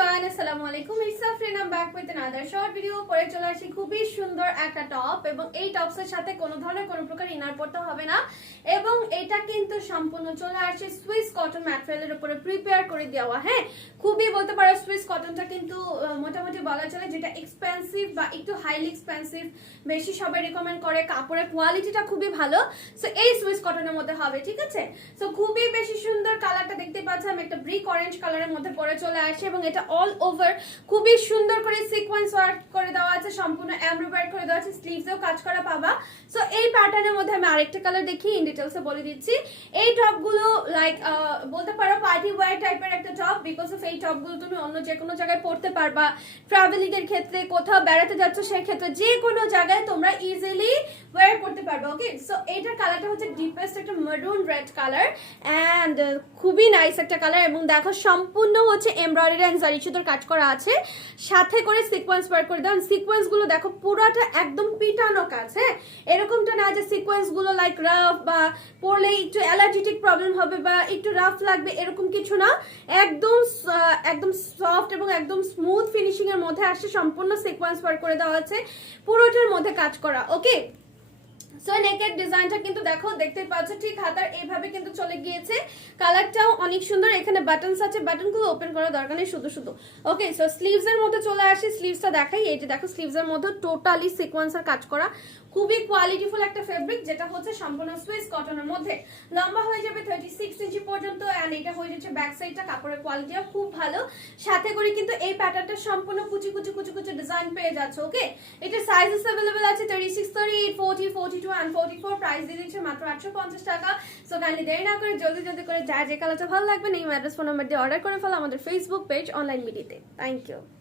Everyone আসসালামু আলাইকুম it's Afrin I'm back with another short video পরে চলে আসি খুবই সুন্দর একটা টপ এবং এই টপসের সাথে কোনো ধরনের কোনো প্রকার ইনার পড়তে হবে না। এবং এটা কিন্তু সম্পূর্ণ চলে আসে সুইস কটন ম্যাটেরিয়ালের উপরে প্রিপেয়ার করে দেওয়া। হ্যাঁ খুবই বলতে পারো সুইস কটনটা কিন্তু মোটামুটি বলা চলে যেটা এক্সপেন্সিভ বা একটু হাইলি এক্সপেন্সিভ বেশি সবাই রেকমেন্ড করে। কাপড়ের কোয়ালিটিটা খুবই ভালো। সো এই সুইস কটনের মধ্যে হবে, ঠিক আছে? সো খুবই বেশি সুন্দর কালারটা দেখতে পাচ্ছি। আমি একটা ব্রিক অরেঞ্জ কালারের মধ্যে পরে চলে আসে এবং এটা অল ওভার খুবই সুন্দর করে সিকোয়েন্স ওয়ার্ক করে দেওয়া আছে, সম্পূর্ণ এমব্রয়ডারি করে দেওয়া আছে স্লিভসেও কাজ করা পাবা। সো এই প্যাটার্নের মধ্যে আমি আরেকটা কালার দেখি ইন ডিটেলসে বলে দিচ্ছি। এই টপগুলো লাইক বলতে পারো পার্টি ওয়ার টাইপের একটা টপ বিকজ অফ এই টপগুলো তুমি অন্য যে কোনো জায়গায় পড়তে পারবা। ট্রাভেলিং এর ক্ষেত্রে কোথাও বেড়াতে যাচ্ছ সেই ক্ষেত্রে যে কোনো জায়গায় তোমরা ইজিলি ওয়ার করতে পারবে ওকে সো এইটার কালারটা হচ্ছে ডিপেস্ট একটা মারুন রেড কালার অ্যান্ড খুবই নাইস একটা কালার এবং দেখো সম্পূর্ণ হচ্ছে এমব্রয়ডারি অ্যান্ড জারি সুতোর কাজ করা আছে। সাথে করে সিকোয়েন্স ওয়ার্ক করে দেন সিকোয়েন্সগুলো দেখো পুরোটা একদম পিটানো কাজ হ্যাঁ? এরকমটা না যে সিকোয়েন্সগুলো লাইক রাফ বা পরলে একটু অ্যালার্জিটিক প্রবলেম হবে বা একটু রাফ লাগবে এরকম কিছু না। একদম একদম সফট এবং একদম স্মুথ ফিনিশিং এর মধ্যে আসছে। সম্পূর্ণ সিকোয়েন্স ওয়ার্ক করে দেওয়া আছে পুরোটার মধ্যে কাজ করা ওকে সো নেকের ডিজাইনটা কিন্তু দেখো দেখতে পাচ্ছ, ঠিক হাতার এইভাবে কিন্তু চলে গিয়েছে। কালারটাও অনেক সুন্দর, এখানে বাটনস আছে বাটনগুলো ওপেন করার দরকার নেই, শুধু শুধু। ওকে সো স্লিভস এর মধ্যে চলে আসি স্লিভসটা দেখাই, এই যে দেখো স্লিভস এর মধ্যে টোটালি কাজ করা। খুবই কোয়ালিটিফুল একটা ফেব্রিক যেটা হচ্ছে সম্পূর্ণ সুইস কটনের মধ্যে। লম্বা হয়ে যাবে থার্টি সিক্স ইঞ্চি পর্যন্ত অ্যান্ড এটা হয়ে যাচ্ছে ব্যাক সাইডটা কাপড়ের কোয়ালিটিও খুব ভালো। সাথে করে কিন্তু এই প্যাটার্নটা সম্পূর্ণ কুচি কুচি কুচি ডিজাইন পেয়ে যাচ্ছে ওকে এটা সাইজেস अवेलेबल আছে thirty six thirty eight forty forty two and forty four price দিয়ে দিচ্ছে মাত্র আটশো পঞ্চাশ টাকা। সো কাইন্ডলি দেরি না করে জলদি জলদি করে যা যে কালারটা ভালো লাগবে এই অ্যাড্রেস ফোন নাম্বার দিয়ে অর্ডার করে ফেলো আমাদের ফেসবুক পেজ অনলাইন মিডিয়াতে থ্যাংক ইউ